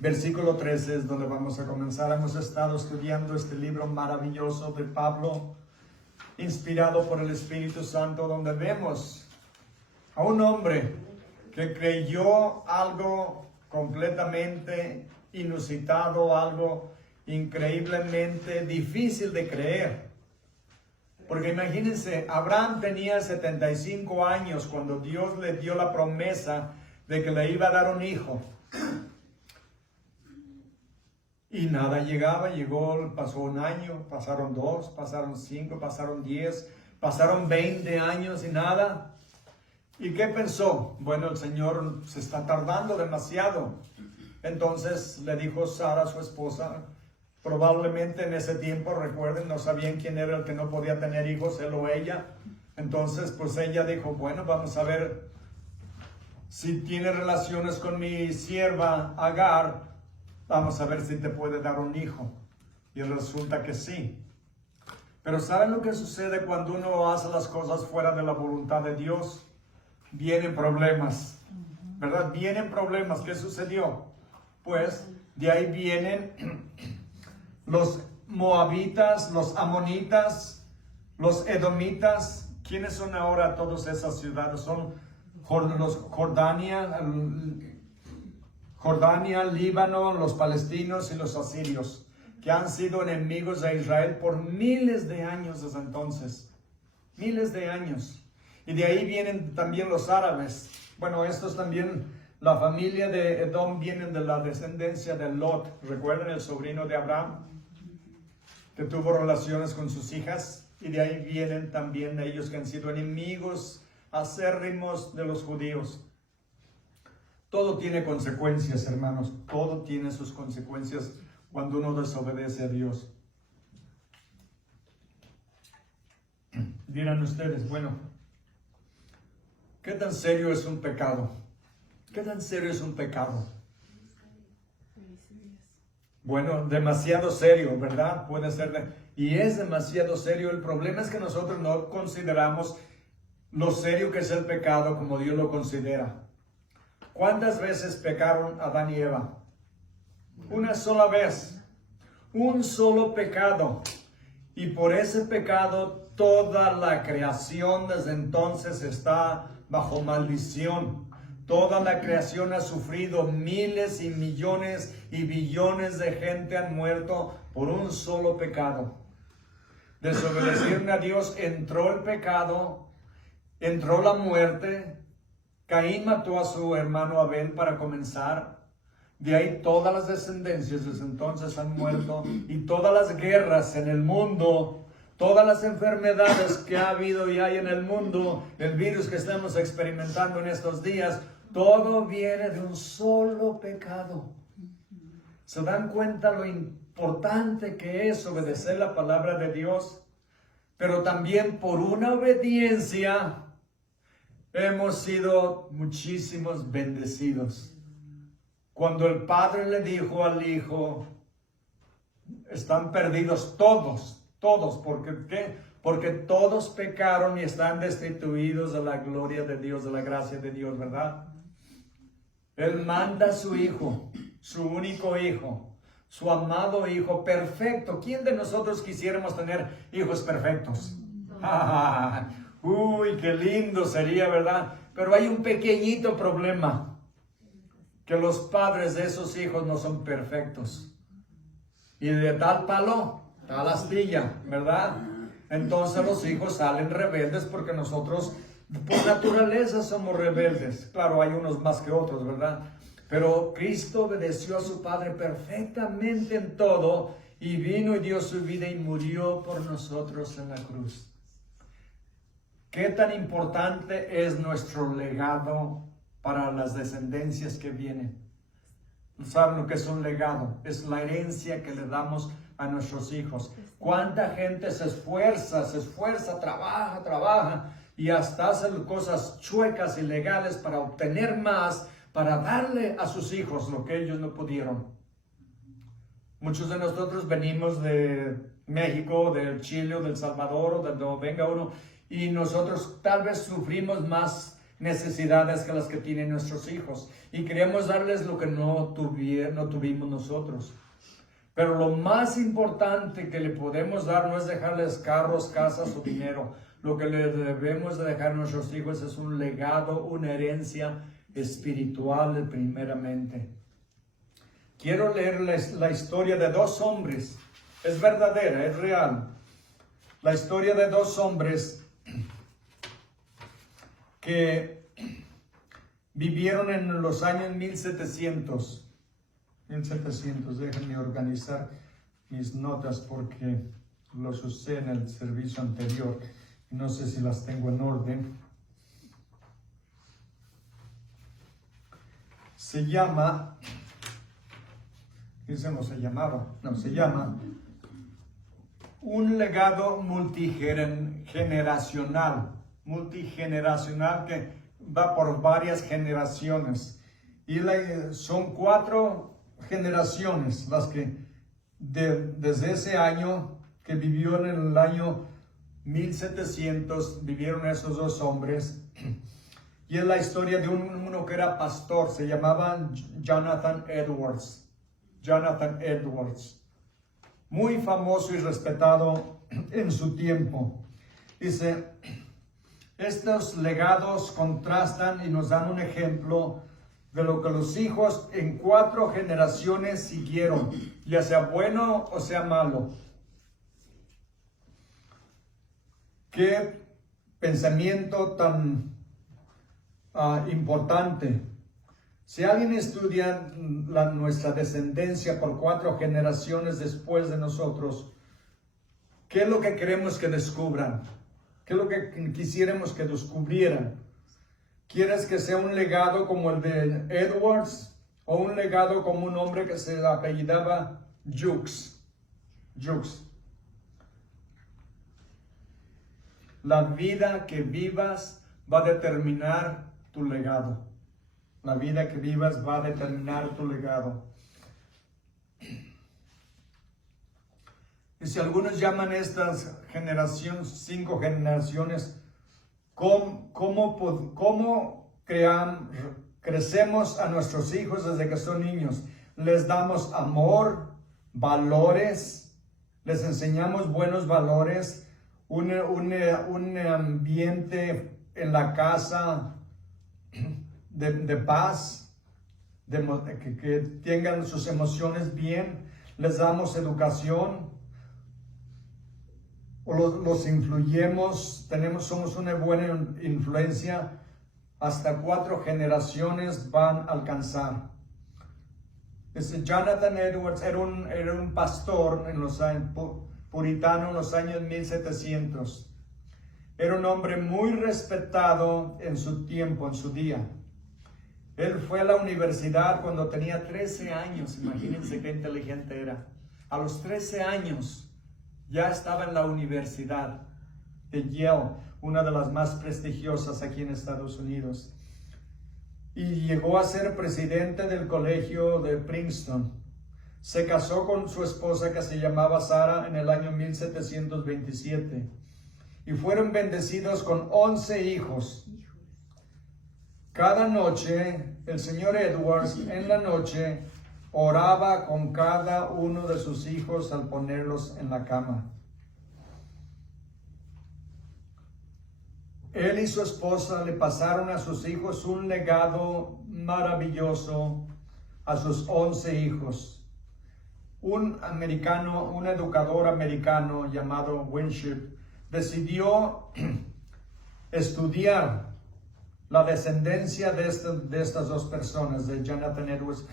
Versículo 13 es donde vamos a comenzar. Hemos estado estudiando este libro maravilloso de Pablo, inspirado por el Espíritu Santo, donde vemos a un hombre que creyó algo completamente inusitado, algo increíblemente difícil de creer. Porque imagínense, Abraham tenía 75 años cuando Dios le dio la promesa de que le iba a dar un hijo. Y nada llegaba, pasó un año, pasaron 2, pasaron 5, pasaron 10, pasaron 20 años y nada. ¿Y qué pensó? Bueno, el Señor se está tardando demasiado. Entonces le dijo Sara, su esposa, probablemente en ese tiempo, recuerden, no sabían quién era el que no podía tener hijos, él o ella. Entonces, pues ella dijo, bueno, vamos a ver si tiene relaciones con mi sierva Agar. Vamos a ver si te puede dar un hijo. Y resulta que sí. Pero ¿saben lo que sucede cuando uno hace las cosas fuera de la voluntad de Dios? Vienen problemas, ¿verdad? Vienen problemas. ¿Qué sucedió? Pues de ahí vienen los moabitas, los amonitas, los edomitas. ¿Quiénes son ahora todas esas ciudades? Son los Jordania, Líbano, los palestinos y los asirios, que han sido enemigos de Israel por miles de años desde entonces. Miles de años. Y de ahí vienen también los árabes. Bueno, estos también, la familia de Edom vienen de la descendencia de Lot. ¿Recuerdan el sobrino de Abraham? Que tuvo relaciones con sus hijas. Y de ahí vienen también ellos que han sido enemigos acérrimos de los judíos. Todo tiene consecuencias, hermanos. Todo tiene sus consecuencias cuando uno desobedece a Dios. Dirán ustedes, bueno, ¿qué tan serio es un pecado? ¿Qué tan serio es un pecado? Bueno, demasiado serio, ¿verdad? Puede ser, y es demasiado serio. El problema es que nosotros no consideramos lo serio que es el pecado como Dios lo considera. ¿Cuántas veces pecaron Adán y Eva? Una sola vez. Un solo pecado. Y por ese pecado toda la creación desde entonces está bajo maldición. Toda la creación ha sufrido, miles y millones y billones de gente han muerto por un solo pecado. Desobedecieron a Dios, entró el pecado, entró la muerte. Caín mató a su hermano Abel para comenzar. De ahí todas las descendencias desde entonces han muerto. Y todas las guerras en el mundo, todas las enfermedades que ha habido y hay en el mundo, el virus que estamos experimentando en estos días, todo viene de un solo pecado. ¿Se dan cuenta lo importante que es obedecer la palabra de Dios? Pero también por una obediencia hemos sido muchísimos bendecidos. Cuando el Padre le dijo al Hijo, están perdidos todos, ¿por qué? Porque todos pecaron y están destituidos de la gloria de Dios, de la gracia de Dios, ¿verdad? Él manda a su Hijo, su único Hijo, su amado Hijo perfecto. ¿Quién de nosotros quisiéramos tener hijos perfectos? Uy, qué lindo sería, ¿verdad? Pero hay un pequeñito problema, que los padres de esos hijos no son perfectos. Y de tal palo, tal astilla, ¿verdad? Entonces los hijos salen rebeldes porque nosotros, por naturaleza, somos rebeldes. Claro, hay unos más que otros, ¿verdad? Pero Cristo obedeció a su Padre perfectamente en todo y vino y dio su vida y murió por nosotros en la cruz. ¿Qué tan importante es nuestro legado para las descendencias que vienen? ¿Saben lo que es un legado? Es la herencia que le damos a nuestros hijos. ¿Cuánta gente se esfuerza, trabaja y hasta hace cosas chuecas, ilegales para obtener más, para darle a sus hijos lo que ellos no pudieron? Muchos de nosotros venimos de México, del Chile o del Salvador o de donde venga uno, y nosotros tal vez sufrimos más necesidades que las que tienen nuestros hijos. Y queremos darles lo que no tuvimos nosotros. Pero lo más importante que le podemos dar no es dejarles carros, casas o dinero. Lo que le debemos de dejar a nuestros hijos es un legado, una herencia espiritual primeramente. Quiero leer la historia de dos hombres. Es verdadera, es real. La historia de dos hombres que vivieron en los años 1700. Déjenme organizar mis notas porque los usé en el servicio anterior. No sé si las tengo en orden. Se llama un legado multigeneracional que va por varias generaciones. Y son 4 generaciones las que desde ese año que vivió en el año 1700 vivieron esos dos hombres. Y es la historia de uno que era pastor, se llamaba Jonathan Edwards. Muy famoso y respetado en su tiempo. Dice, estos legados contrastan y nos dan un ejemplo de lo que los hijos en 4 generaciones siguieron, ya sea bueno o sea malo. Qué pensamiento tan importante. Si alguien estudia nuestra descendencia por 4 generaciones después de nosotros, ¿qué es lo que queremos que descubran? ¿Qué es lo que quisiéramos que descubrieran? ¿Quieres que sea un legado como el de Edwards o un legado como un hombre que se apellidaba Jukes? La vida que vivas va a determinar tu legado. La vida que vivas va a determinar tu legado. Y si algunos llaman estas generaciones, 5 generaciones, ¿cómo crecemos a nuestros hijos desde que son niños? Les damos amor, valores, les enseñamos buenos valores, un ambiente en la casa de paz, que tengan sus emociones bien, les damos educación, o los influyemos, somos una buena influencia, hasta 4 generaciones van a alcanzar. Jonathan Edwards era un pastor puritano en los años 1700. Era un hombre muy respetado en su tiempo, en su día. Él fue a la universidad cuando tenía 13 años. Imagínense qué inteligente era. A los 13 años ya estaba en la universidad de Yale, una de las más prestigiosas aquí en Estados Unidos. Y llegó a ser presidente del colegio de Princeton. Se casó con su esposa que se llamaba Sarah en el año 1727. Y fueron bendecidos con 11 hijos. Cada noche, el señor Edwards en la noche oraba con cada uno de sus hijos al ponerlos en la cama. Él y su esposa le pasaron a sus hijos un legado maravilloso a sus 11 hijos. Un educador americano llamado Winship decidió estudiar la descendencia de estas dos personas, de Jonathan Edwards,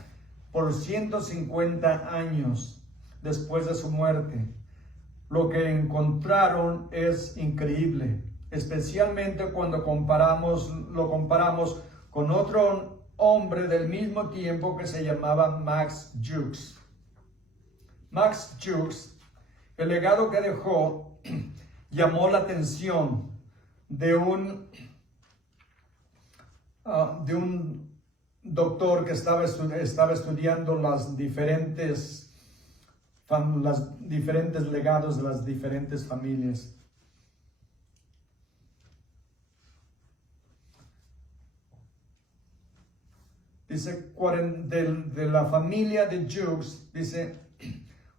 por 150 años después de su muerte. Lo que encontraron es increíble, especialmente cuando lo comparamos con otro hombre del mismo tiempo que se llamaba Max Jukes. Max Jukes, el legado que dejó, llamó la atención de un doctor que estaba estudiando los diferentes legados de las diferentes familias. Dice, de la familia de Jukes, dice,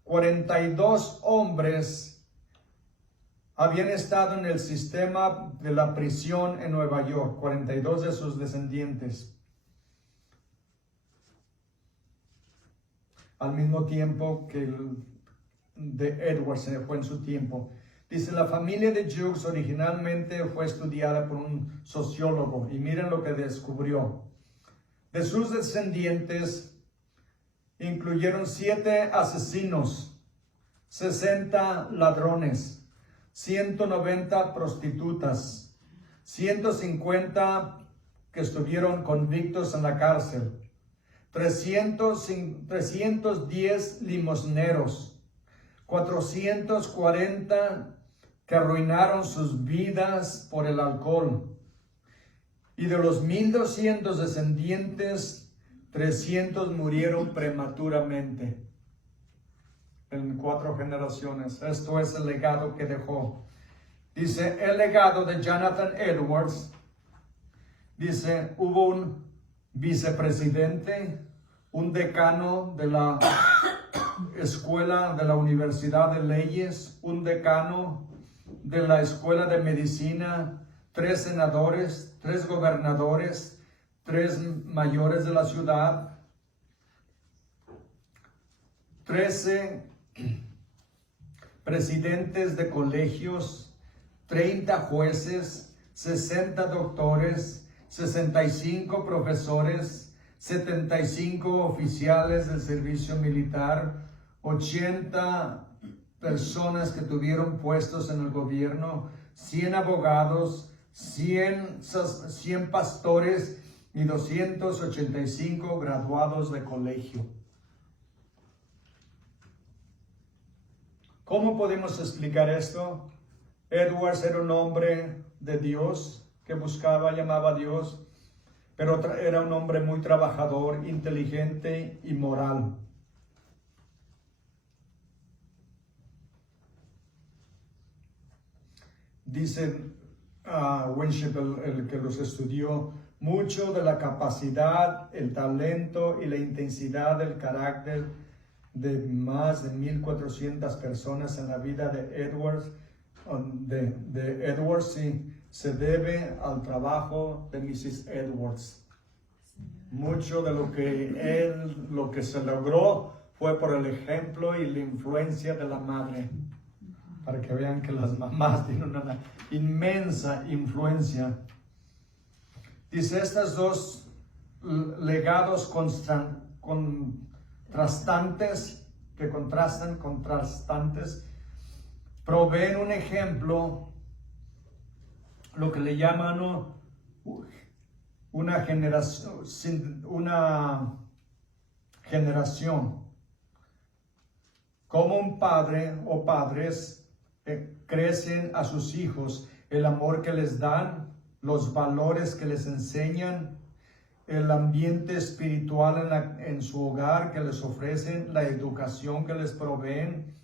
42 hombres habían estado en el sistema de la prisión en Nueva York, 42 de sus descendientes. Al mismo tiempo que el de Edwards se fue en su tiempo. Dice, la familia de Jukes originalmente fue estudiada por un sociólogo y miren lo que descubrió. De sus descendientes incluyeron 7 asesinos, 60 ladrones, 190 prostitutas, 150 que estuvieron convictos en la cárcel, 310 limosneros, 440 que arruinaron sus vidas por el alcohol. Y de los 1,200 descendientes, 300 murieron prematuramente en 4 generaciones. Esto es el legado que dejó. Dice, el legado de Jonathan Edwards. Dice, hubo un vicepresidente, un decano de la escuela de la Universidad de Leyes, un decano de la Escuela de Medicina, 3 senadores, 3 gobernadores, 3 mayores de la ciudad, 13 presidentes de colegios, 30 jueces, 60 doctores, 65 profesores, 75 oficiales del servicio militar, 80 personas que tuvieron puestos en el gobierno, 100 abogados, 100 pastores y 285 graduados de colegio. ¿Cómo podemos explicar esto? Edwards era un hombre de Dios que llamaba a Dios, pero era un hombre muy trabajador, inteligente y moral. Dice Winship, el que los estudió, mucho de la capacidad, el talento y la intensidad del carácter de más de 1,400 personas en la vida de Edwards, sí, se debe al trabajo de Mrs. Edwards. Mucho de lo que se logró fue por el ejemplo y la influencia de la madre. Para que vean que las mamás tienen una inmensa influencia. Dice, estos 2 legados contrastantes, proveen un ejemplo, lo que le llaman una generación. Como un padre o padres crecen a sus hijos, el amor que les dan, los valores que les enseñan, el ambiente espiritual en su hogar que les ofrecen, la educación que les proveen,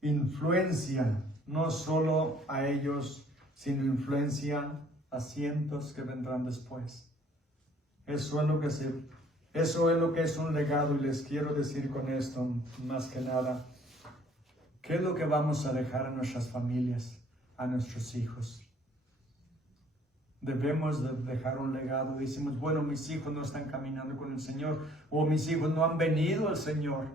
influencia no solo a ellos, sino influencia a cientos que vendrán después. Eso es lo que es un legado, y les quiero decir con esto, más que nada, ¿qué es lo que vamos a dejar a nuestras familias, a nuestros hijos? Debemos de dejar un legado. Decimos, bueno, mis hijos no están caminando con el Señor, o mis hijos no han venido al Señor.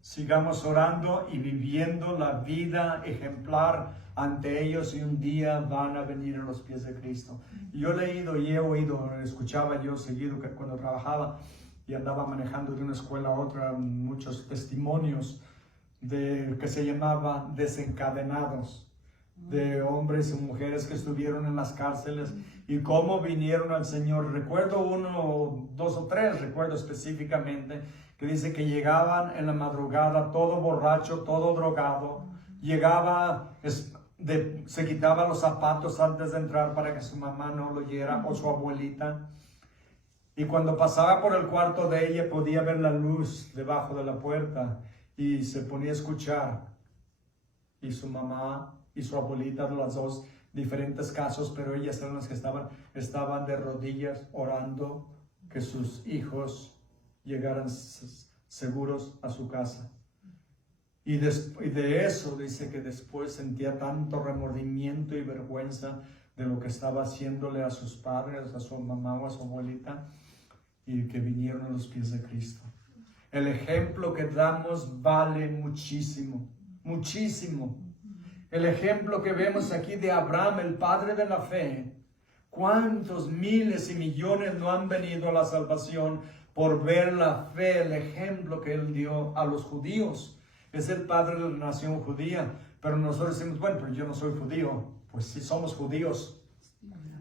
Sigamos orando y viviendo la vida ejemplar ante ellos, y un día van a venir a los pies de Cristo. Yo he leído y he oído, escuchaba yo seguido que cuando trabajaba y andaba manejando de una escuela a otra, muchos testimonios que se llamaba desencadenados, de hombres y mujeres que estuvieron en las cárceles y cómo vinieron al Señor. Recuerdo 1, 2 o 3, recuerdo específicamente, que dice que llegaban en la madrugada todo borracho, todo drogado, se quitaba los zapatos antes de entrar para que su mamá no lo oyera, o su abuelita, y cuando pasaba por el cuarto de ella podía ver la luz debajo de la puerta y se ponía a escuchar, y su mamá y su abuelita, los 2 diferentes casos, pero ellas eran las que estaban de rodillas orando, que sus hijos llegaran seguros a su casa. Y de eso dice que después sentía tanto remordimiento y vergüenza de lo que estaba haciéndole a sus padres, a su mamá o a su abuelita, y que vinieron a los pies de Cristo. El ejemplo que damos vale muchísimo, muchísimo. El ejemplo que vemos aquí de Abraham, el padre de la fe. ¿Cuántos miles y millones no han venido a la salvación por ver la fe, el ejemplo que él dio a los judíos? Es el padre de la nación judía, pero nosotros decimos, bueno, pero yo no soy judío. Pues sí somos judíos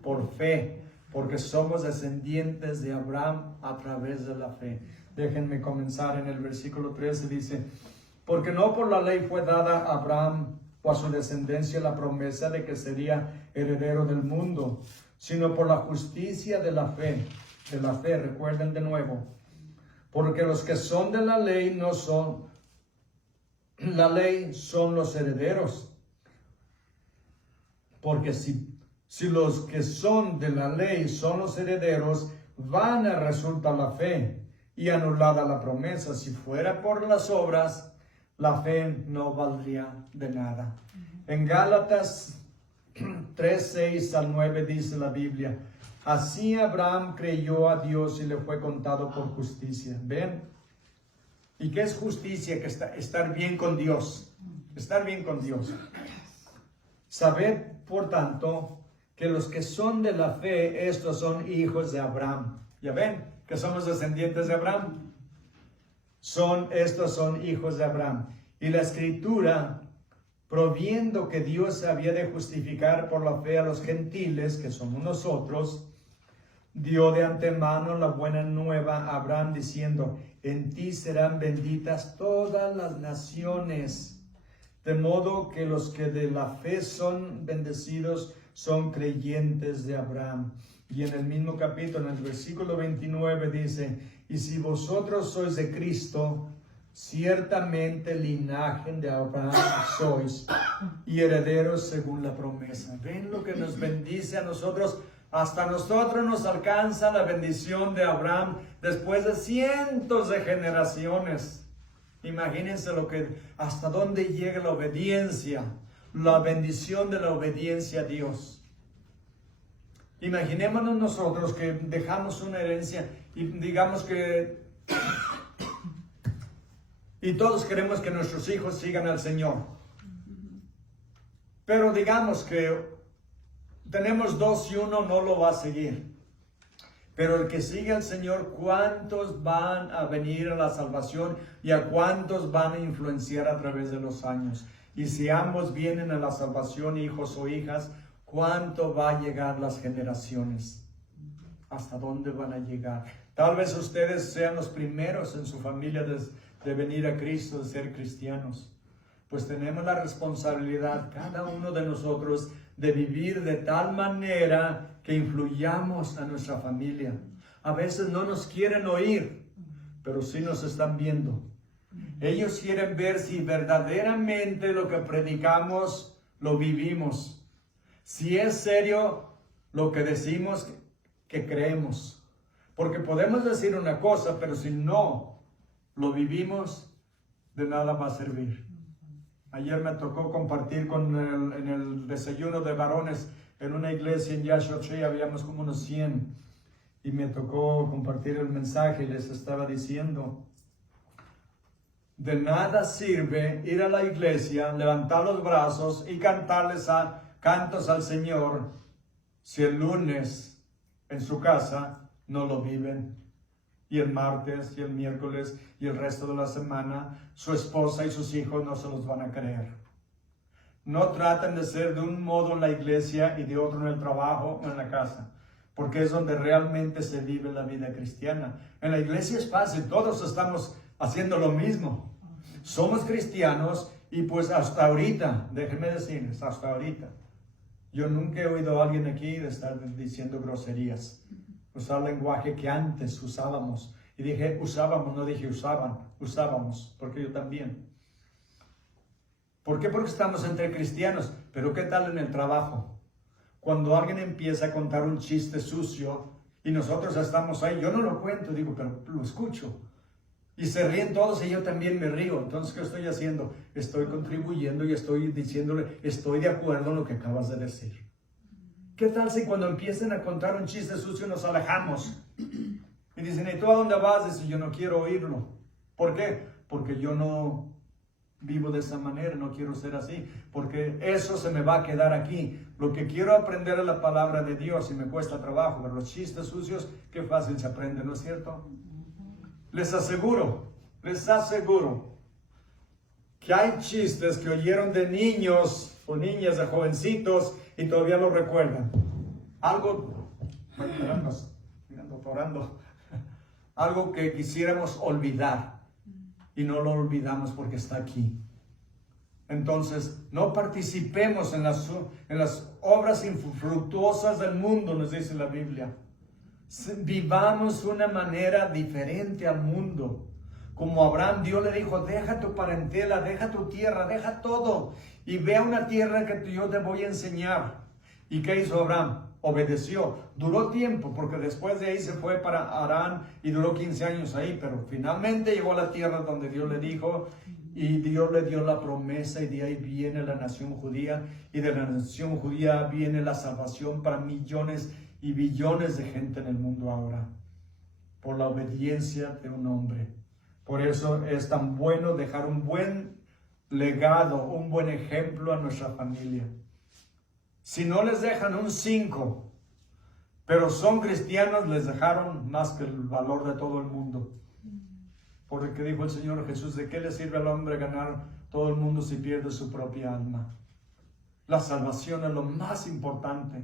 por fe, porque somos descendientes de Abraham a través de la fe. Déjenme comenzar en el versículo 13, dice, porque no por la ley fue dada a Abraham o a su descendencia la promesa de que sería heredero del mundo, sino por la justicia de la fe, recuerden de nuevo, porque los que son de la ley no son, la ley son los herederos, porque si los que son de la ley son los herederos, vana resulta la fe y anulada la promesa. Si fuera por las obras, la fe no valdría de nada. En Gálatas 3, 6 al 9 dice la Biblia, así Abraham creyó a Dios y le fue contado por justicia. ¿Ven? ¿Y qué es justicia? Que estar bien con Dios. Estar bien con Dios. Sabed, por tanto, que los que son de la fe, estos son hijos de Abraham. ¿Ya ven? Que somos descendientes de Abraham. Estos son hijos de Abraham. Y la Escritura, proviendo que Dios había de justificar por la fe a los gentiles, que somos nosotros, dio de antemano la buena nueva a Abraham, diciendo, en ti serán benditas todas las naciones. De modo que los que de la fe son bendecidos son creyentes de Abraham. Y en el mismo capítulo, en el versículo 29 dice, y si vosotros sois de Cristo, ciertamente linaje de Abraham sois y herederos según la promesa. ¿Ven lo que nos bendice a nosotros? Hasta nosotros nos alcanza la bendición de Abraham después de cientos de generaciones. Imagínense hasta dónde llega la obediencia, la bendición de la obediencia a Dios. Imaginémonos nosotros que dejamos una herencia y digamos que y todos queremos que nuestros hijos sigan al Señor. Pero digamos que tenemos dos y uno no lo va a seguir. Pero el que sigue al Señor, ¿cuántos van a venir a la salvación y a cuántos van a influenciar a través de los años? Y si ambos vienen a la salvación, hijos o hijas, ¿cuánto va a llegar las generaciones? ¿Hasta dónde van a llegar? Tal vez ustedes sean los primeros en su familia de venir a Cristo, de ser cristianos. Pues tenemos la responsabilidad, cada uno de nosotros, de vivir de tal manera que influyamos a nuestra familia. A veces no nos quieren oír, pero sí nos están viendo. Ellos quieren ver si verdaderamente lo que predicamos lo vivimos. Si es serio lo que decimos que creemos. Porque podemos decir una cosa, pero si no lo vivimos, de nada va a servir. Ayer me tocó compartir en el desayuno de varones en una iglesia en Joshua Tree, habíamos como unos 100, y me tocó compartir el mensaje y les estaba diciendo, de nada sirve ir a la iglesia, levantar los brazos y cantarles cantos al Señor si el lunes en su casa no lo viven. Y el martes y el miércoles y el resto de la semana, su esposa y sus hijos no se los van a creer. No traten de ser de un modo en la iglesia y de otro en el trabajo o en la casa, porque es donde realmente se vive la vida cristiana. En la iglesia es fácil, todos estamos haciendo lo mismo. Somos cristianos y pues hasta ahorita, déjenme decirles, hasta ahorita, yo nunca he oído a alguien aquí de estar diciendo groserías. Usar lenguaje que antes usábamos. Y dije usábamos, no dije usaban. Usábamos, porque yo también. ¿Por qué? Porque estamos entre cristianos. Pero ¿qué tal en el trabajo? Cuando alguien empieza a contar un chiste sucio Y nosotros estamos ahí. Yo no lo cuento, digo, pero lo escucho. Y se ríen todos y yo también me río. Entonces, ¿qué estoy haciendo? Estoy contribuyendo y estoy diciéndole, estoy de acuerdo en lo que acabas de decir. ¿Qué tal si cuando empiecen a contar un chiste sucio nos alejamos? Y dicen, ¿y tú a dónde vas? Dice, yo no quiero oírlo. ¿Por qué? Porque yo no vivo de esa manera, no quiero ser así. Porque eso se me va a quedar aquí. Lo que quiero aprender es la palabra de Dios y me cuesta trabajo. Pero los chistes sucios, qué fácil se aprende, ¿no es cierto? Les aseguro que hay chistes que oyeron de niños o niñas, de jovencitos y todavía lo recuerdan. Algo, algo que quisiéramos olvidar y no lo olvidamos porque está aquí. Entonces, no participemos en las obras infructuosas del mundo, nos dice la Biblia. Vivamos una manera diferente al mundo. Como Abraham, Dios le dijo, deja tu parentela, deja tu tierra, deja todo y ve a una tierra que yo te voy a enseñar. ¿Y qué hizo Abraham? Obedeció. Duró tiempo porque después de ahí se fue para Harán y duró 15 años ahí, pero finalmente llegó a la tierra donde Dios le dijo y Dios le dio la promesa y de ahí viene la nación judía y de la nación judía viene la salvación para millones y billones de gente en el mundo ahora, por la obediencia de un hombre. Por eso es tan bueno dejar un buen legado, un buen ejemplo a nuestra familia. Si no les dejan un 5, pero son cristianos, les dejaron más que el valor de todo el mundo. Porque dijo el Señor Jesús, ¿de qué le sirve al hombre ganar todo el mundo si pierde su propia alma? La salvación es lo más importante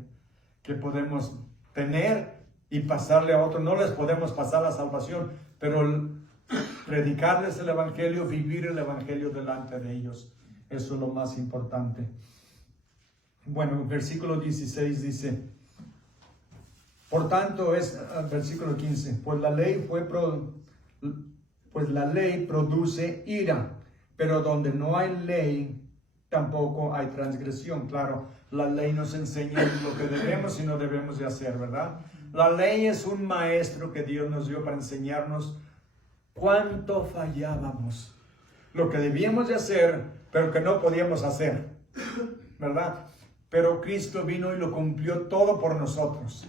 que podemos tener y pasarle a otros. No les podemos pasar la salvación, pero predicarles el Evangelio, vivir el Evangelio delante de ellos, eso es lo más importante. Bueno, versículo 16 dice, por tanto versículo 15, pues la ley produce ira, pero donde no hay ley, tampoco hay transgresión. Claro, la ley nos enseña lo que debemos y no debemos de hacer, ¿verdad? La ley es un maestro que Dios nos dio para enseñarnos cuánto fallábamos, lo que debíamos de hacer, pero que no podíamos hacer, ¿verdad? Pero Cristo vino y lo cumplió todo por nosotros.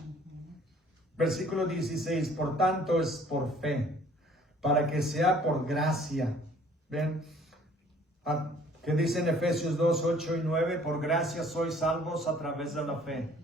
Versículo 16, por tanto es por fe, para que sea por gracia. ¿Ven? Que dice en Efesios 2, 8 y 9, por gracia sois salvos a través de la fe.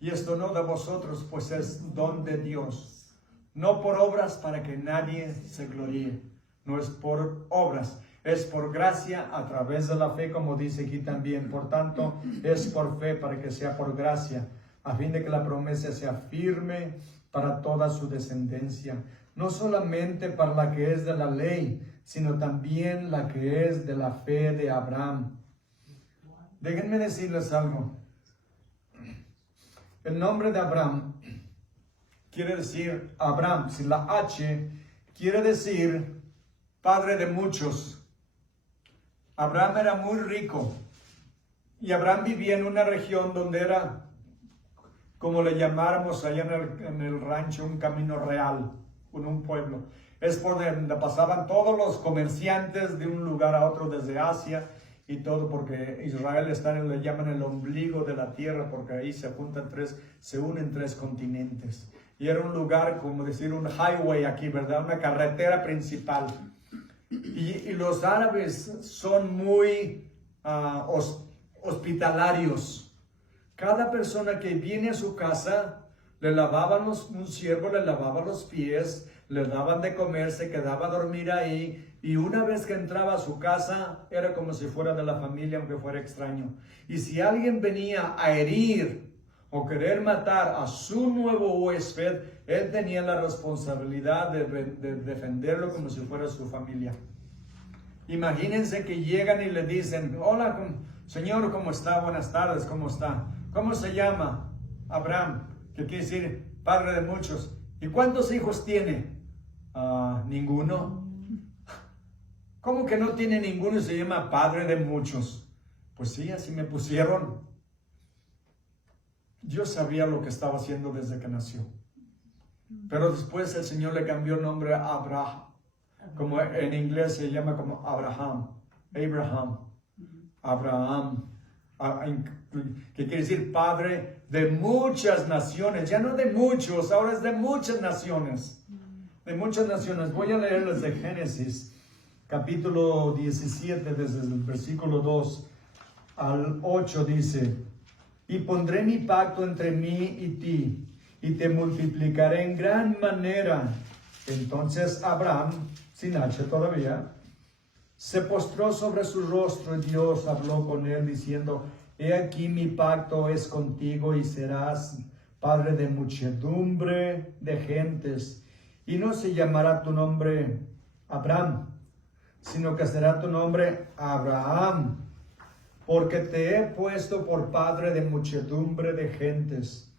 Y esto no de vosotros, pues es don de Dios. No por obras para que nadie se gloríe. No es por obras, es por gracia a través de la fe, como dice aquí también. Por tanto, es por fe para que sea por gracia, a fin de que la promesa sea firme para toda su descendencia. No solamente para la que es de la ley, sino también la que es de la fe de Abraham. Déjenme decirles algo. El nombre de Abraham quiere decir Abraham, sin la H, quiere decir padre de muchos. Abraham era muy rico y Abraham vivía en una región donde era, como le llamáramos allá en el rancho, un camino real, en un pueblo. Es por donde pasaban todos los comerciantes de un lugar a otro desde Asia y todo, porque Israel le llaman el ombligo de la tierra, porque ahí se unen tres continentes. Y era un lugar, como decir, un highway aquí, ¿verdad? Una carretera principal. Y los árabes son muy hospitalarios. Cada persona que viene a su casa, un siervo le lavaba los pies, le daban de comer, se quedaba a dormir ahí, y una vez que entraba a su casa, era como si fuera de la familia, aunque fuera extraño. Y si alguien venía a herir o querer matar a su nuevo huésped, él tenía la responsabilidad de defenderlo como si fuera su familia. Imagínense que llegan y le dicen, hola, señor, ¿cómo está? Buenas tardes, ¿cómo está? ¿Cómo se llama? Abraham, que quiere decir padre de muchos. ¿Y cuántos hijos tiene? Ninguno. ¿Cómo que no tiene ninguno y se llama padre de muchos? Pues sí, así me pusieron. Yo sabía lo que estaba haciendo desde que nació. Pero después el Señor le cambió el nombre a Abraham. Como en inglés se llama como Abraham. Abraham. Que quiere decir padre de muchas naciones. Ya no de muchos, ahora es de muchas naciones. De muchas naciones. Voy a leerles de Génesis, capítulo 17, desde el versículo 2 al 8 dice: y pondré mi pacto entre mí y ti, y te multiplicaré en gran manera. Entonces Abraham, sin H todavía, se postró sobre su rostro, y Dios habló con él diciendo: he aquí mi pacto es contigo, y serás padre de muchedumbre de gentes, y no se llamará tu nombre Abraham, sino que será tu nombre Abraham, porque te he puesto por padre de muchedumbre de gentes.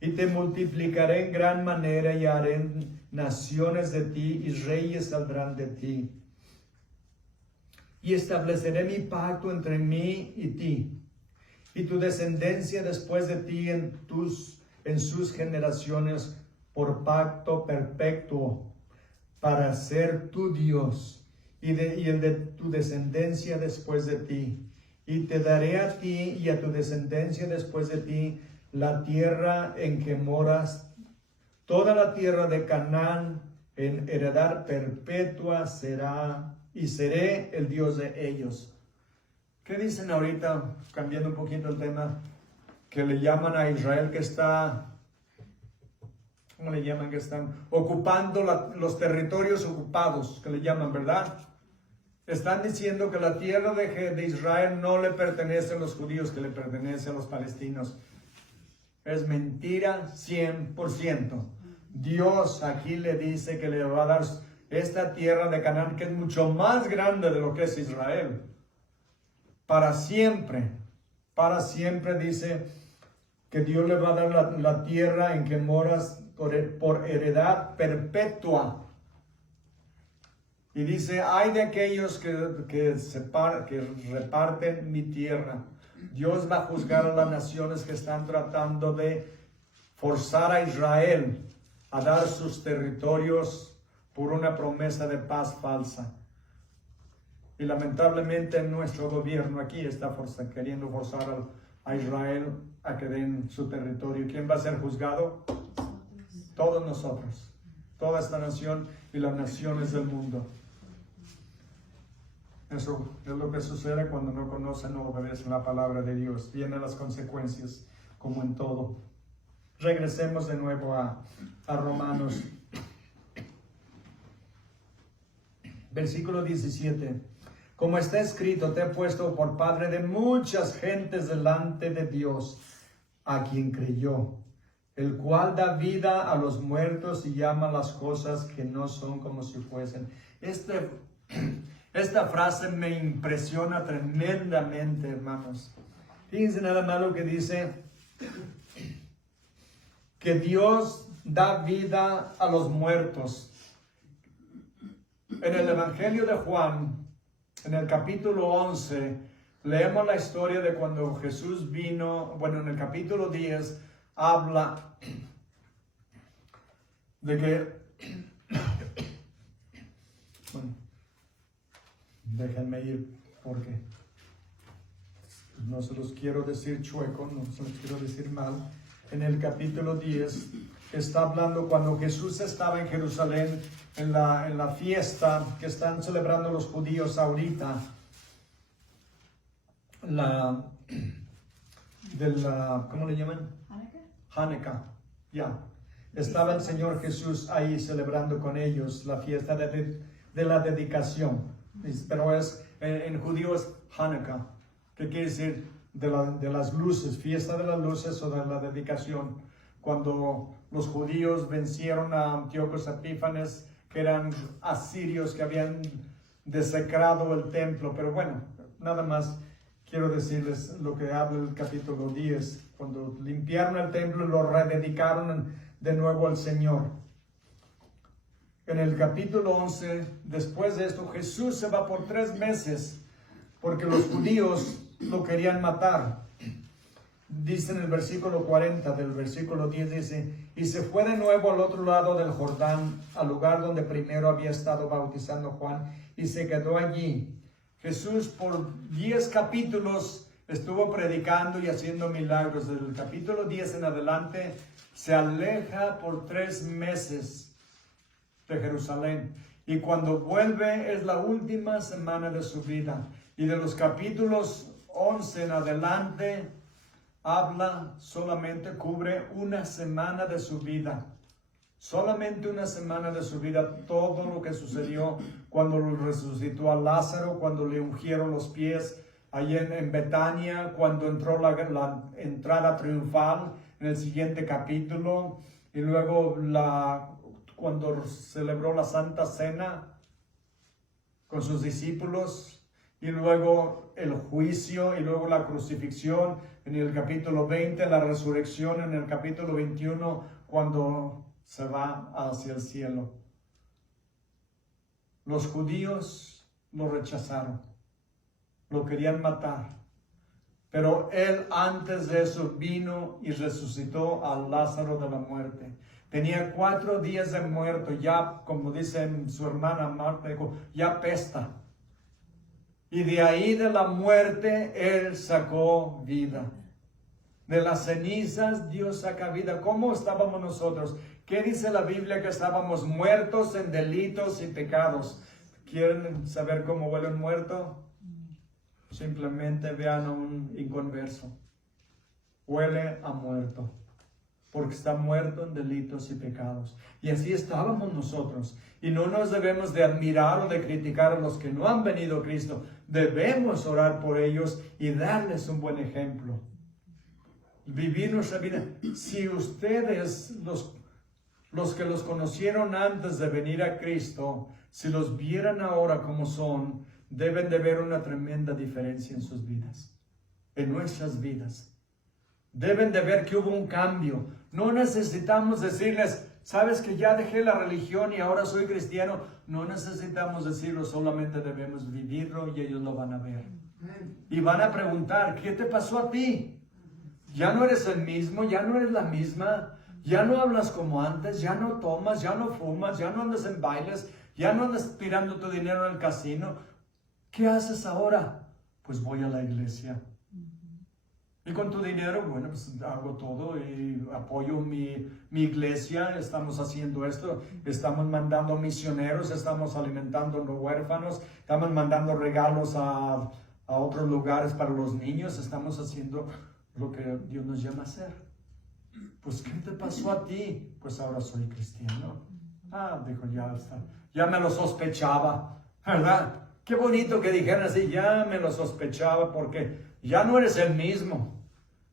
Y te multiplicaré en gran manera, y haré naciones de ti, y reyes saldrán de ti. Y estableceré mi pacto entre mí y ti, y tu descendencia después de ti en sus generaciones, por pacto perpetuo, para ser tu Dios, y el de tu descendencia después de ti. Y te daré a ti y a tu descendencia después de ti la tierra en que moras, toda la tierra de Canaán, en heredad perpetua será, y seré el Dios de ellos. ¿Qué dicen ahorita, cambiando un poquito el tema, que le llaman a Israel que está, ¿cómo le llaman? Que están ocupando los territorios ocupados, que le llaman, ¿verdad? Están diciendo que la tierra de Israel no le pertenece a los judíos, que le pertenece a los palestinos. Es mentira 100%. Dios aquí le dice que le va a dar esta tierra de Canaán, que es mucho más grande de lo que es Israel. Para siempre dice que Dios le va a dar la tierra en que moras por heredad perpetua. Y dice: hay de aquellos que reparten mi tierra. Dios va a juzgar a las naciones que están tratando de forzar a Israel a dar sus territorios por una promesa de paz falsa. Y lamentablemente nuestro gobierno aquí está queriendo forzar a Israel a que den su territorio. ¿Quién va a ser juzgado? Todos nosotros, toda esta nación y las naciones del mundo. Eso es lo que sucede cuando no conocen o obedecen la palabra de Dios. Vienen las consecuencias, como en todo. Regresemos de nuevo a Romanos. Versículo 17. Como está escrito: te he puesto por padre de muchas gentes delante de Dios, a quien creyó, el cual da vida a los muertos y llama las cosas que no son como si fuesen. Esta frase me impresiona tremendamente, hermanos. Fíjense nada más lo que dice: que Dios da vida a los muertos. En el Evangelio de Juan, en el capítulo 11, leemos la historia de cuando Jesús vino. Bueno, en el capítulo 10 habla de que, bueno, déjenme ir porque no se los quiero decir chueco, no se los quiero decir mal. En el capítulo 10 está hablando cuando Jesús estaba en Jerusalén en la fiesta que están celebrando los judíos ahorita, ¿cómo le llaman? Hanukkah. Ya. Estaba el Señor Jesús ahí celebrando con ellos la fiesta de la dedicación. Pero en judío es Hanukkah, que quiere decir de las luces, fiesta de las luces o de la dedicación. Cuando los judíos vencieron a Antíoco Epífanes, que eran asirios que habían desecrado el templo. Pero bueno, nada más quiero decirles lo que habla el capítulo 10. Cuando limpiaron el templo y lo rededicaron de nuevo al Señor. En el capítulo 11, después de esto, Jesús se va por 3 meses porque los judíos lo querían matar. Dice en el versículo 40 del versículo 10, dice, y se fue de nuevo al otro lado del Jordán, al lugar donde primero había estado bautizando Juan, y se quedó allí. Jesús por 10 capítulos estuvo predicando y haciendo milagros. Desde el capítulo 10 en adelante se aleja por 3 meses de Jerusalén. Y cuando vuelve es la última semana de su vida. Y de los capítulos 11 en adelante habla solamente, cubre una semana de su vida. Solamente una semana de su vida, todo lo que sucedió cuando resucitó a Lázaro, cuando le ungieron los pies allí en Betania, cuando entró la entrada triunfal en el siguiente capítulo, y luego cuando celebró la Santa Cena con sus discípulos, y luego el juicio, y luego la crucifixión en el capítulo 20, la resurrección en el capítulo 21, cuando se va hacia el cielo. Los judíos lo rechazaron, lo querían matar, pero él antes de eso vino y resucitó a Lázaro de la muerte. Tenía 4 días de muerto, ya como dice su hermana Marta, dijo, ya pesta. Y de ahí de la muerte él sacó vida. De las cenizas Dios saca vida. ¿Cómo estábamos nosotros? ¿Qué dice la Biblia? Que estábamos muertos en delitos y pecados. ¿Quieren saber cómo huele un muerto? Simplemente vean a un inconverso. Huele a muerto, porque está muerto en delitos y pecados. Y así estábamos nosotros. Y no nos debemos de admirar o de criticar a los que no han venido a Cristo. Debemos orar por ellos y darles un buen ejemplo. Vivir nuestra vida. Si ustedes, los que los conocieron antes de venir a Cristo, si los vieran ahora como son, deben de ver una tremenda diferencia en sus vidas, en nuestras vidas. Deben de ver que hubo un cambio. No necesitamos decirles, sabes que ya dejé la religión y ahora soy cristiano. No necesitamos decirlo, solamente debemos vivirlo y ellos lo van a ver. Y van a preguntar, ¿qué te pasó a ti? Ya no eres el mismo, ya no eres la misma, ya no hablas como antes, ya no tomas, ya no fumas, ya no andas en bailes, ya no andas tirando tu dinero en el casino. ¿Qué haces ahora? Pues voy a la iglesia. Y con tu dinero, bueno, pues hago todo y apoyo mi iglesia, estamos haciendo esto, estamos mandando misioneros, estamos alimentando a los huérfanos, estamos mandando regalos a otros lugares para los niños, estamos haciendo lo que Dios nos llama a hacer. Pues, ¿qué te pasó a ti? Pues ahora soy cristiano. Dijo, ya está, ya me lo sospechaba, ¿verdad? Qué bonito que dijeran así, ya me lo sospechaba, porque ya no eres el mismo,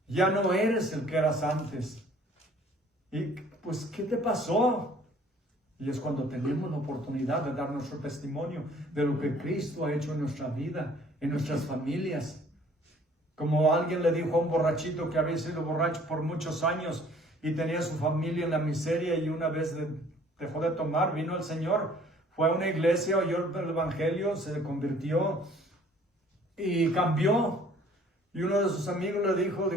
ya no eres el que eras antes. Y pues, ¿qué te pasó? Y es cuando tenemos la oportunidad de dar nuestro testimonio de lo que Cristo ha hecho en nuestra vida, en nuestras familias. Como alguien le dijo a un borrachito que había sido borracho por muchos años y tenía su familia en la miseria, y una vez dejó de tomar, vino el Señor, fue a una iglesia, oyó el evangelio, se convirtió y cambió. Y uno de sus amigos le dijo,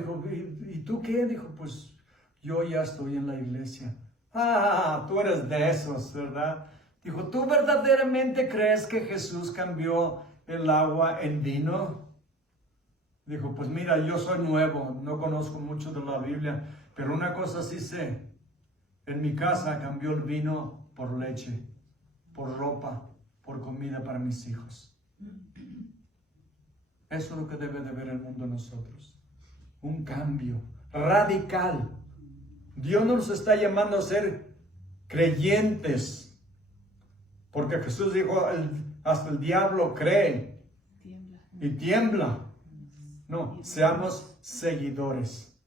¿y tú qué? Dijo, pues yo ya estoy en la iglesia. Tú eres de esos, ¿verdad? Dijo, ¿tú verdaderamente crees que Jesús cambió el agua en vino? Dijo, pues mira, yo soy nuevo, no conozco mucho de la Biblia, pero una cosa sí sé, en mi casa cambió el vino por leche, por ropa, por comida para mis hijos. Eso es lo que debe de ver el mundo en nosotros, un cambio radical. Dios nos está llamando a ser creyentes, porque Jesús dijo, hasta el diablo cree y tiembla. No, seamos seguidores.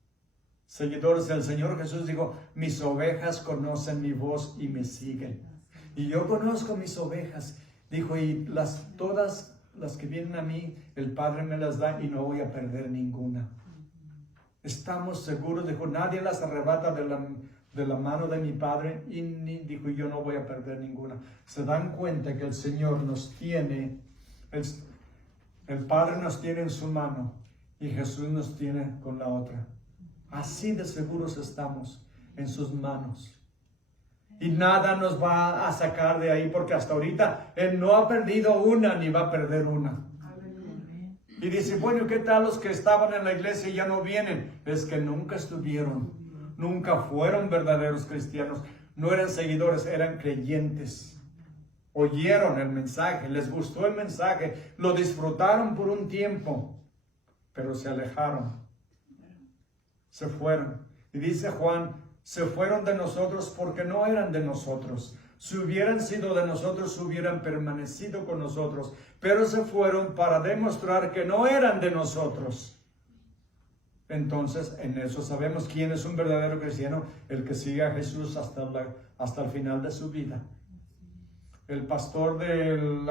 Seguidores del Señor Jesús dijo, mis ovejas conocen mi voz y me siguen. Y yo conozco mis ovejas. Dijo, y todas las que vienen a mí, el Padre me las da y no voy a perder ninguna. Estamos seguros, dijo, nadie las arrebata de la mano de mi Padre, y dijo, yo no voy a perder ninguna. Se dan cuenta que el Señor nos tiene, el Padre nos tiene en su mano y Jesús nos tiene con la otra. Así de seguros estamos en sus manos. Y nada nos va a sacar de ahí, porque hasta ahorita Él no ha perdido una ni va a perder una. Y dice, bueno, ¿qué tal los que estaban en la iglesia y ya no vienen? Es que nunca estuvieron, nunca fueron verdaderos cristianos, no eran seguidores, eran creyentes. Oyeron el mensaje, les gustó el mensaje, lo disfrutaron por un tiempo, pero se alejaron, se fueron. Y dice Juan, se fueron de nosotros porque no eran de nosotros. Si hubieran sido de nosotros, hubieran permanecido con nosotros, pero se fueron para demostrar que no eran de nosotros. Entonces, en eso sabemos quién es un verdadero cristiano, el que sigue a Jesús hasta el final de su vida. El pastor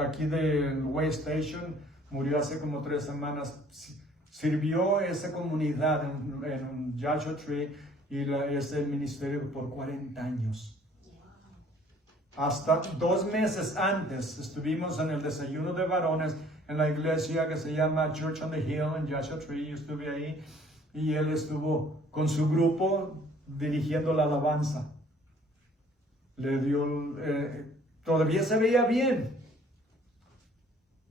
aquí del Way Station murió hace como 3 semanas. Sirvió esa comunidad en un Joshua Tree y ese ministerio por 40 años. Hasta 2 meses antes estuvimos en el desayuno de varones en la iglesia que se llama Church on the Hill en Joshua Tree. Yo estuve ahí y él estuvo con su grupo dirigiendo la alabanza. Le dio, todavía se veía bien.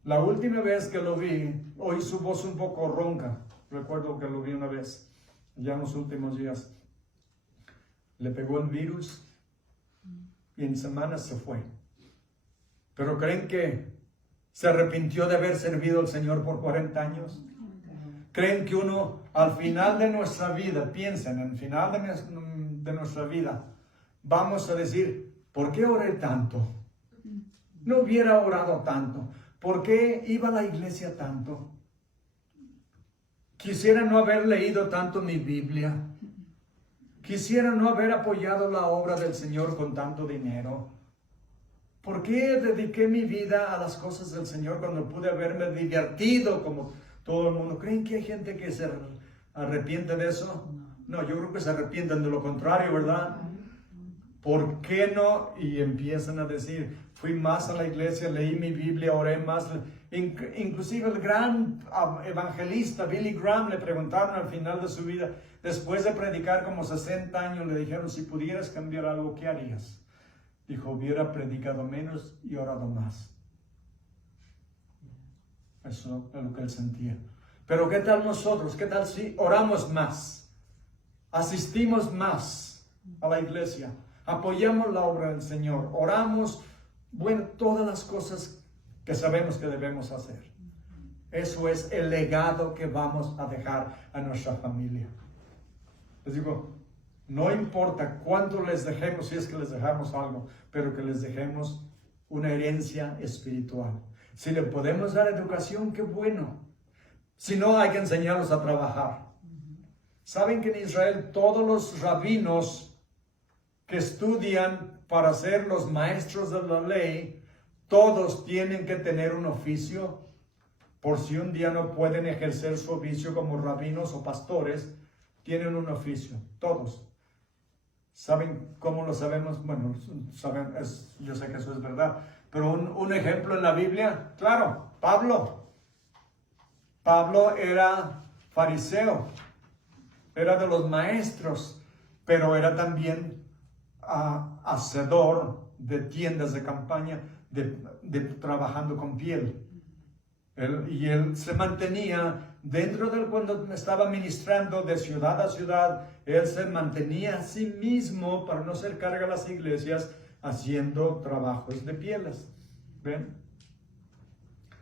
La última vez que lo vi, oí su voz un poco ronca. Recuerdo que lo vi una vez, ya en los últimos días. Le pegó el virus y en semanas se fue. Pero ¿creen que se arrepintió de haber servido al Señor por 40 años? ¿Creen que uno al final de nuestra vida, piensen, al final de nuestra vida, vamos a decir, ¿por qué oré tanto? No hubiera orado tanto. ¿Por qué iba a la iglesia tanto? Quisiera no haber leído tanto mi Biblia. Quisiera no haber apoyado la obra del Señor con tanto dinero. ¿Por qué dediqué mi vida a las cosas del Señor cuando pude haberme divertido como todo el mundo? ¿Creen que hay gente que se arrepiente de eso? No, yo creo que se arrepienten de lo contrario, ¿verdad? ¿Por qué no? Y empiezan a decir, fui más a la iglesia, leí mi Biblia, oré más. Inclusive el gran evangelista Billy Graham le preguntaron al final de su vida, después de predicar como 60 años, le dijeron, si pudieras cambiar algo, ¿qué harías? Dijo, hubiera predicado menos y orado más. Eso es lo que él sentía. Pero ¿qué tal nosotros? ¿Qué tal si oramos más? Asistimos más a la iglesia. Apoyamos la obra del Señor. Oramos, bueno, todas las cosas que sabemos que debemos hacer. Eso es el legado que vamos a dejar a nuestra familia. Les digo, no importa cuánto les dejemos, si es que les dejamos algo, pero que les dejemos una herencia espiritual. Si le podemos dar educación, qué bueno. Si no, hay que enseñarlos a trabajar. Saben que en Israel todos los rabinos que estudian para ser los maestros de la ley, todos tienen que tener un oficio, por si un día no pueden ejercer su oficio como rabinos o pastores, tienen un oficio, todos. ¿Saben cómo lo sabemos? Bueno, saben, yo sé que eso es verdad, pero un ejemplo en la Biblia, claro, Pablo. Pablo era fariseo, era de los maestros, pero era también hacedor de tiendas de campaña, trabajando con piel. Él se mantenía dentro del, cuando estaba ministrando de ciudad a ciudad, él se mantenía a sí mismo para no ser carga a las iglesias haciendo trabajos de pieles. ¿Ven?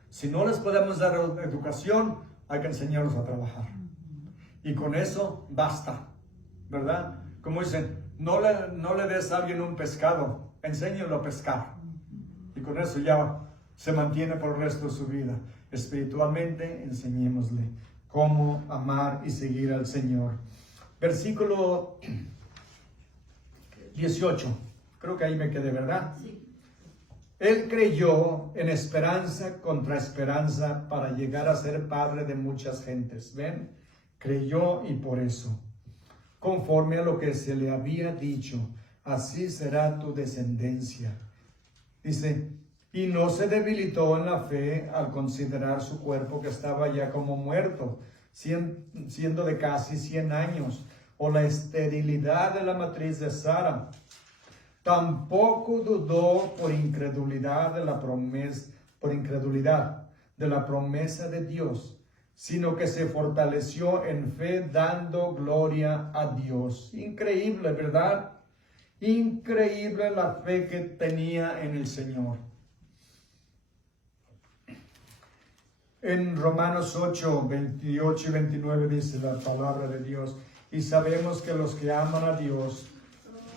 Si no les podemos dar educación, hay que enseñarlos a trabajar. Y con eso basta, ¿verdad? Como dicen, no le des a alguien un pescado, enséñalo a pescar. Y con eso ya se mantiene por el resto de su vida. Espiritualmente, enseñémosle cómo amar y seguir al Señor. Versículo 18. Creo que ahí me quedé, ¿verdad? Sí. Él creyó en esperanza contra esperanza para llegar a ser padre de muchas gentes. ¿Ven? Creyó y por eso, conforme a lo que se le había dicho, así será tu descendencia. Dice, y no se debilitó en la fe al considerar su cuerpo que estaba ya como muerto, siendo de casi 100 años, o la esterilidad de la matriz de Sara. Tampoco dudó por incredulidad de la promesa de Dios, sino que se fortaleció en fe dando gloria a Dios. Increíble, ¿verdad? Increíble la fe que tenía en el Señor. En Romanos 8, 28 y 29 dice la palabra de Dios: y sabemos que los que aman a Dios,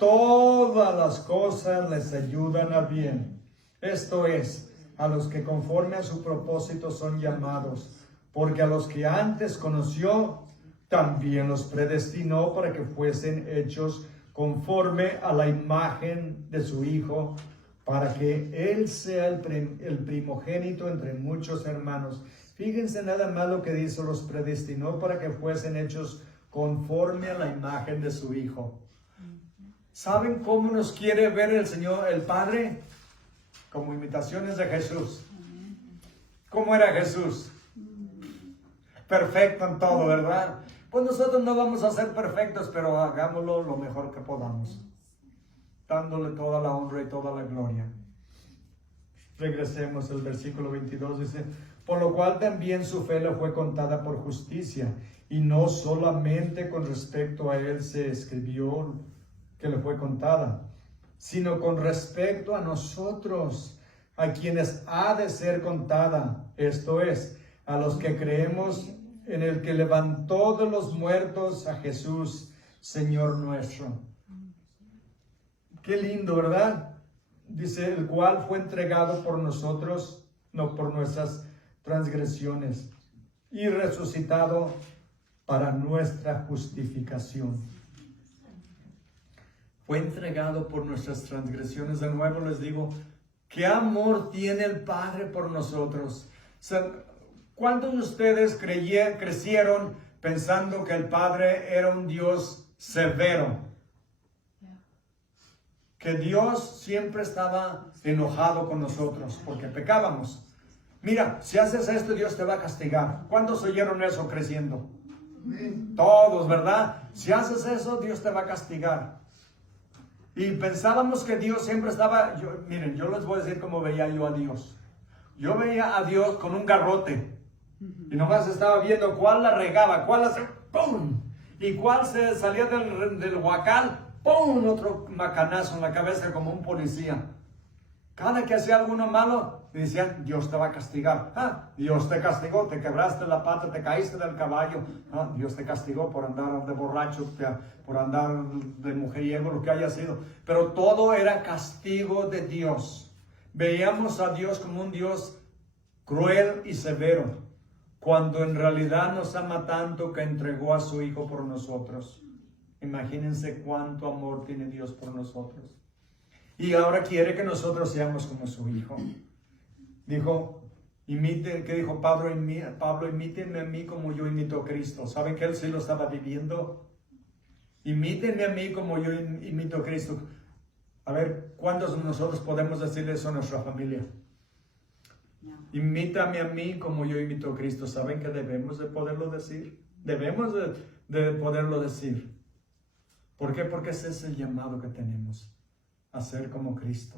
todas las cosas les ayudan a bien. Esto es, a los que conforme a su propósito son llamados, porque a los que antes conoció, también los predestinó para que fuesen hechos conforme a la imagen de su Hijo, para que Él sea el primogénito entre muchos hermanos. Fíjense nada más lo que dice: los predestinó para que fuesen hechos conforme a la imagen de su Hijo. ¿Saben cómo nos quiere ver el Señor, el Padre? Como imitaciones de Jesús. ¿Cómo era Jesús? Perfecto en todo, ¿verdad? Pues nosotros no vamos a ser perfectos, pero hagámoslo lo mejor que podamos, dándole toda la honra y toda la gloria. Regresemos al versículo 22, dice: por lo cual también su fe le fue contada por justicia, y no solamente con respecto a él se escribió que le fue contada, sino con respecto a nosotros, a quienes ha de ser contada, esto es, a los que creemos en el que levantó de los muertos a Jesús, Señor nuestro. Qué lindo, ¿verdad? Dice: el cual fue entregado por nosotros, no por nuestras transgresiones, y resucitado para nuestra justificación. Fue entregado por nuestras transgresiones. De nuevo les digo, ¿qué amor tiene el Padre por nosotros? ¿Cuántos de ustedes crecieron pensando que el Padre era un Dios severo? Que Dios siempre estaba enojado con nosotros porque pecábamos. Mira, si haces esto, Dios te va a castigar. ¿Cuántos oyeron eso creciendo? Todos, ¿verdad? Si haces eso, Dios te va a castigar. Y pensábamos que Dios siempre estaba... Miren, yo les voy a decir cómo veía yo a Dios. Yo veía a Dios con un garrote. Y nomás estaba viendo cuál la regaba, cuál hacía ¡pum! Y cuál se salía del huacal, ¡pum! Otro macanazo en la cabeza como un policía. Cada que hacía alguno malo, decían: Dios te va a castigar. Ah, Dios te castigó, te quebraste la pata, te caíste del caballo. Ah, Dios te castigó por andar de borracho, por andar de mujeriego, lo que haya sido. Pero todo era castigo de Dios. Veíamos a Dios como un Dios cruel y severo, cuando en realidad nos ama tanto que entregó a su Hijo por nosotros. Imagínense cuánto amor tiene Dios por nosotros. Y ahora quiere que nosotros seamos como su Hijo. Dijo, ¿qué dijo Pablo? Pablo, imítenme a mí como yo imito a Cristo. ¿Saben que él sí lo estaba viviendo? Imítenme a mí como yo imito a Cristo. A ver, ¿cuántos de nosotros podemos decirle eso a nuestra familia? Imítame a mí como yo imito a Cristo. ¿Saben que debemos de poderlo decir? Debemos de poderlo decir. ¿Por qué? Porque ese es el llamado que tenemos, a ser como Cristo.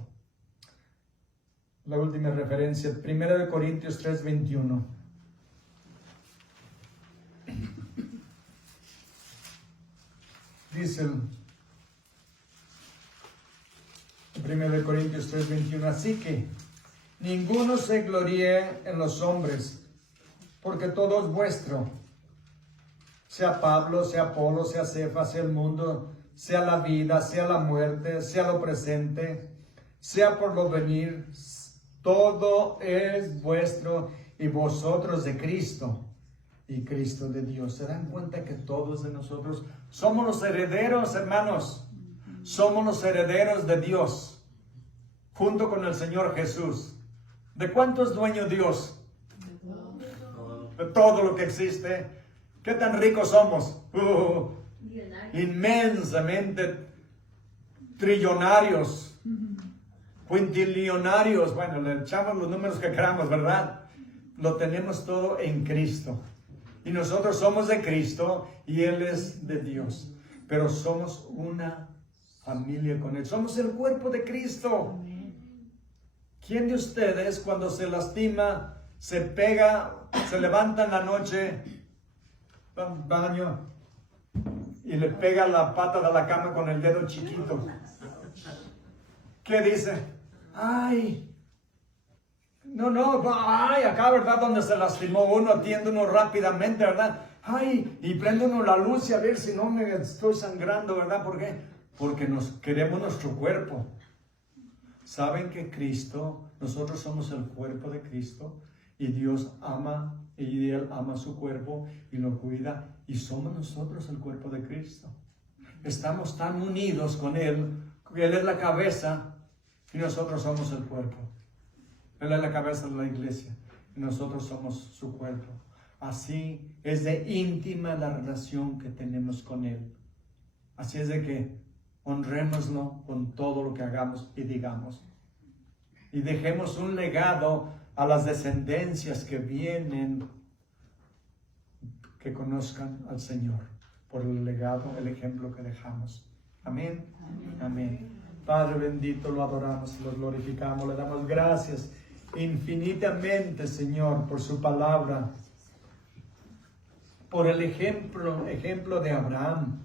La última referencia, 1 Corintios 3:21. Dice 1 Corintios 3:21, así que ninguno se gloríe en los hombres, porque todo es vuestro, sea Pablo, sea Apolo, sea Cefas, sea el mundo, sea la vida, sea la muerte, sea lo presente, sea por lo venir, todo es vuestro y vosotros de Cristo y Cristo de Dios. ¿Se dan cuenta que todos de nosotros somos los herederos, hermanos? Somos los herederos de Dios, junto con el Señor Jesús. ¿De cuánto es dueño Dios? De todo lo que existe. ¿Qué tan ricos somos? Inmensamente trillonarios, quintillonarios. Bueno, le echamos los números que queramos, ¿verdad? Lo tenemos todo en Cristo. Y nosotros somos de Cristo y Él es de Dios. pero somos una familia con Él. Somos el cuerpo de Cristo. ¿Quién de ustedes cuando se lastima, se pega, se levanta en la noche, va al baño y le pega la pata de la cama con el dedo chiquito? ¿Qué dice? Ay, ay, acá, ¿verdad? Donde se lastimó uno, atiende uno rápidamente, ¿verdad? Ay, y prende uno la luz y a ver si no me estoy sangrando, ¿verdad? ¿Por qué? Porque nos queremos nuestro cuerpo. ¿Saben que Cristo, nosotros somos el cuerpo de Cristo? Y Dios ama, y Él ama su cuerpo y lo cuida. Y somos nosotros el cuerpo de Cristo. Estamos tan unidos con Él, Él es la cabeza y nosotros somos el cuerpo. Él es la cabeza de la iglesia y nosotros somos su cuerpo. Así es de íntima la relación que tenemos con Él. Así es de que honrémoslo con todo lo que hagamos y digamos. Y dejemos un legado a las descendencias que vienen, que conozcan al Señor por el legado, el ejemplo que dejamos. Amén. Amén. Amén. Padre bendito, lo adoramos, lo glorificamos, le damos gracias infinitamente, Señor, por su palabra, por el ejemplo de Abraham,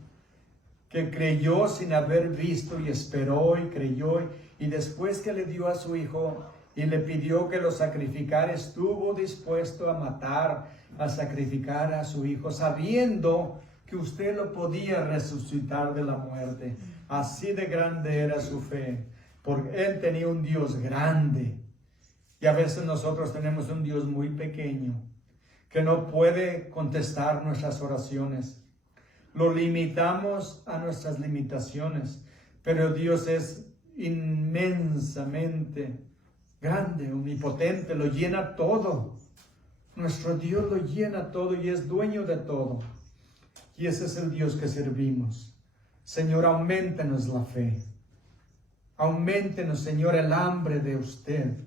que creyó sin haber visto y esperó y creyó, y después que le dio a su hijo y le pidió que lo sacrificara, estuvo dispuesto a matar, a sacrificar a su hijo, sabiendo que usted lo podía resucitar de la muerte. Así de grande era su fe, porque Él tenía un Dios grande. Y a veces nosotros tenemos un Dios muy pequeño, que no puede contestar nuestras oraciones. Lo limitamos a nuestras limitaciones, pero Dios es inmensamente grande, omnipotente, lo llena todo. Nuestro Dios lo llena todo y es dueño de todo. Y ese es el Dios que servimos. Señor, auméntenos la fe. Auméntenos, Señor, el hambre de usted.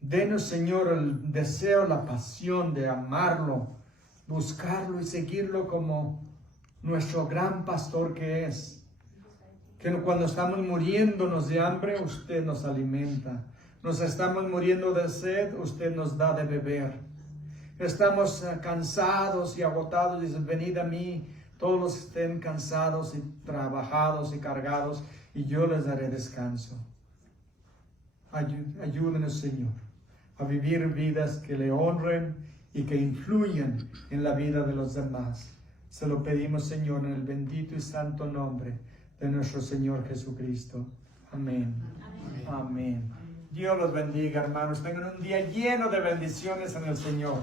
Denos, Señor, el deseo, la pasión de amarlo, buscarlo y seguirlo como nuestro gran pastor que es. Que cuando estamos muriéndonos de hambre, usted nos alimenta. Nos estamos muriendo de sed, usted nos da de beber. Estamos cansados y agotados, dice, venid a mí, todos los que estén cansados y trabajados y cargados, y yo les daré descanso. Ayúdenos, Señor, a vivir vidas que le honren y que influyan en la vida de los demás. Se lo pedimos, Señor, en el bendito y santo nombre de nuestro Señor Jesucristo. Amén. Amén. Amén. Dios los bendiga, hermanos. Tengan un día lleno de bendiciones en el Señor.